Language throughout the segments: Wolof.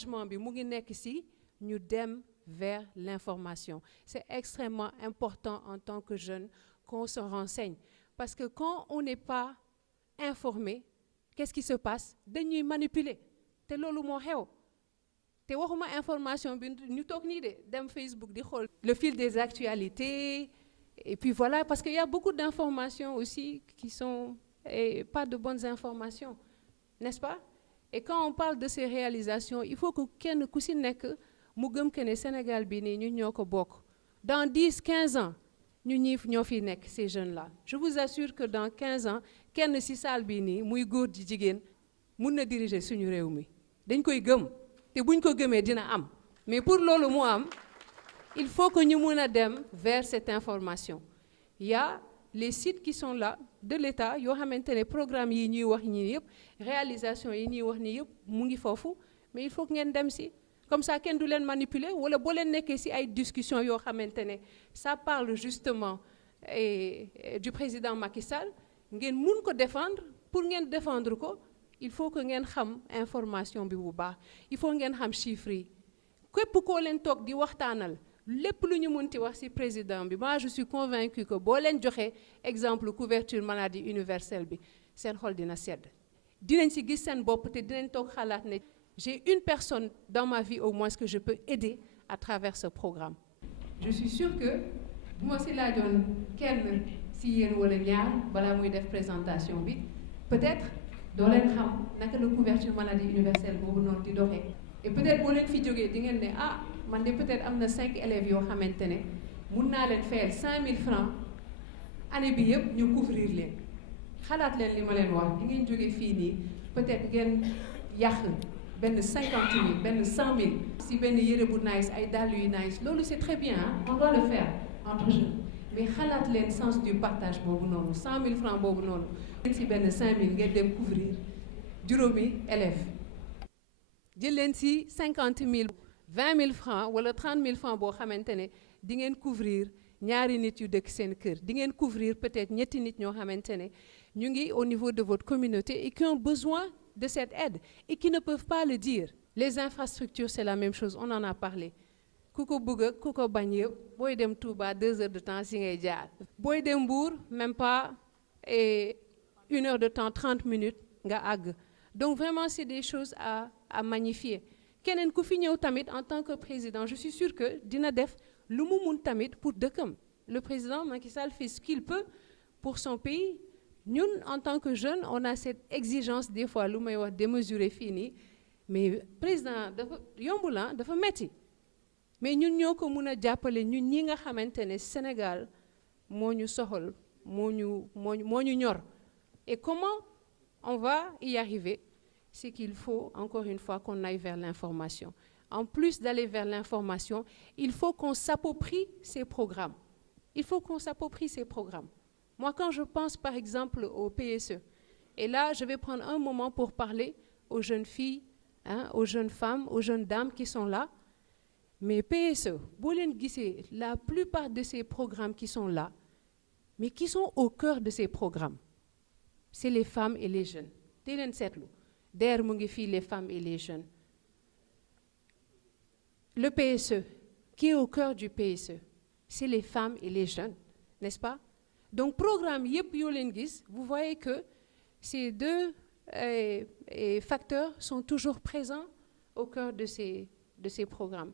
engagement bi mu ngi nekk ci ñu dem vers l'information. C'est extrêmement important en tant que jeune qu'on se renseigne. Parce que quand on n'est pas informé, qu'est-ce qui se passe? Dañuy manipuler. Te loolu moo xew. Te waxuma information bi ñu toog nii de dem Facebook di xool le fil des actualités. Et puis voilà, parce qu'il y a beaucoup d'informations aussi qui sont pas de bonnes informations. N'est-ce pas? Et quand on parle de ces réalisations, il faut que kenn ku ci nekk mu gëm que ne Sénégal bi nii ñu ñoo ko bokk. Dans 10, 15 ans, ñu ñoo fi nekk ces jeunes-là. Je vous assure que dans 15 ans, kenn ci salle bi nii muy góor di jigéen mun na diriger suñu réew mi. Dañ koy gëm te buñ ko gëmee dina am. Mais pour loolu mu am, il faut que ñu mun a dem vers cette information. Il y a les sites qui sont là de l'État yoo xamante ne programme yi ñuy wax ñii yëpp réalisation yi ñuy wax ni yëpp mu ngi foofu mais il faut que ngeen dem ci comme ça kenn du leen manipuler wala boo leen nekkee ci ay discussions yoo xamante ne ça parle justement du président Macky Sall ngeen mun ko défendre pour ngeen défendre ko il faut que ngeen xam information bi bu baax il faut ngeen xam chiffres yi képp koo leen toog di waxtaanal lépp lu ñu munti wax ci président bi moi je suis convaincue que boo leen joxe exemple couverture maladie universelle bi seen xol dina sedd dinañ ci gis seen bopp te dinañ toog xalaat ne j'ai une personne dans ma vie au moins que je peux aider à travers ce programme. Je suis sûre que bu ma ci laajoon kenn ci yéen wala ñaar balaa muy def présentation bi peut-être doo leen xam naka la couverture maladie universelle boobu noonu di doxee et peut-être boo leen fi jógee di ngeen ne ah man de peut-être am na 5 élèves yoo xamante ne mun naa leen fayal 5000 francs année bi yëpp ñu couvrir leen xalaat leen li ma leen wax di ngeen jógee fii nii peut-être ngeen yàq benn 50 000 benn 100 000 si benn yére bu nice ay dàll yu nice loolu c'est très bien hein? On doit le faire entre jeunes mais xalaat leen sens du partage boobu noonu 100 000 francs boobu noonu si benn 5 000 ngeen dem couvrir juróomi élèves jël leen si 50 000 20 000 francs wala 30 000 francs boo xamante ne di ngeen couvrir ñaari nit yu dëkk seen kër di ngeen couvrir peut-être ñetti nit ñoo xamante ne ñu ngi au niveau de votre communauté et qui ont besoin de cette aide et qui ne peuvent pas le dire. Les infrastructures c'est la même chose on en a parlé ku ko bëgg ku ko bañ yëpp booy dem Touba 2 heures de temps si ngay jaar booy dem Mbour même pas 1 heure de temps 30 minutes nga àgg donc vraiment c'est des choses à magnifier. Keneen ku fi ñëw tamit en tant que président je suis sûre que dina def lu mu mun tamit pour dëkkam le président Macky Sall fait ce qu'il peut pour son pays ñun en tant que jeunes on a cette exigence des fois lu may wax démesuré fii nii mais président dafa yombul dafa metti mais ñun ñoo ko mun a jàppale ñun ñi nga xamante ne Sénégal moo ñu soxal moo ñu ñor et comment on va y arriver c'est qu'il faut encore une fois qu'on aille vers l'information. En plus d'aller vers l'information, il faut qu'on s'approprie ces programmes. Il faut qu'on s'approprie ces programmes. Moi, quand je pense par exemple au PSE, et là, je vais prendre un moment pour parler aux jeunes filles, aux jeunes femmes, aux jeunes dames qui sont là. Mais PSE, boo leen gisee la plupart de ces programmes qui sont là, mais qui sont au cœur de ces programmes, c'est les femmes et les jeunes. Tey leen seetlu. Der mu ngi fii les femmes et les jeunes. Le PSE, qui est au cœur du PSE, c'est les femmes et les jeunes, n'est-ce pas? Donc programme yëpp yoo leen gis, vous voyez que ces deux facteurs sont toujours présents au cœur de ces programmes.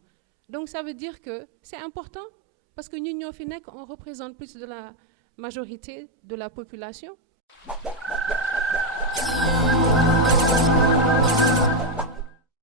Donc ça veut dire que c'est important parce que ñun ñoo fi nekk, on représente plus de la majorité de la population.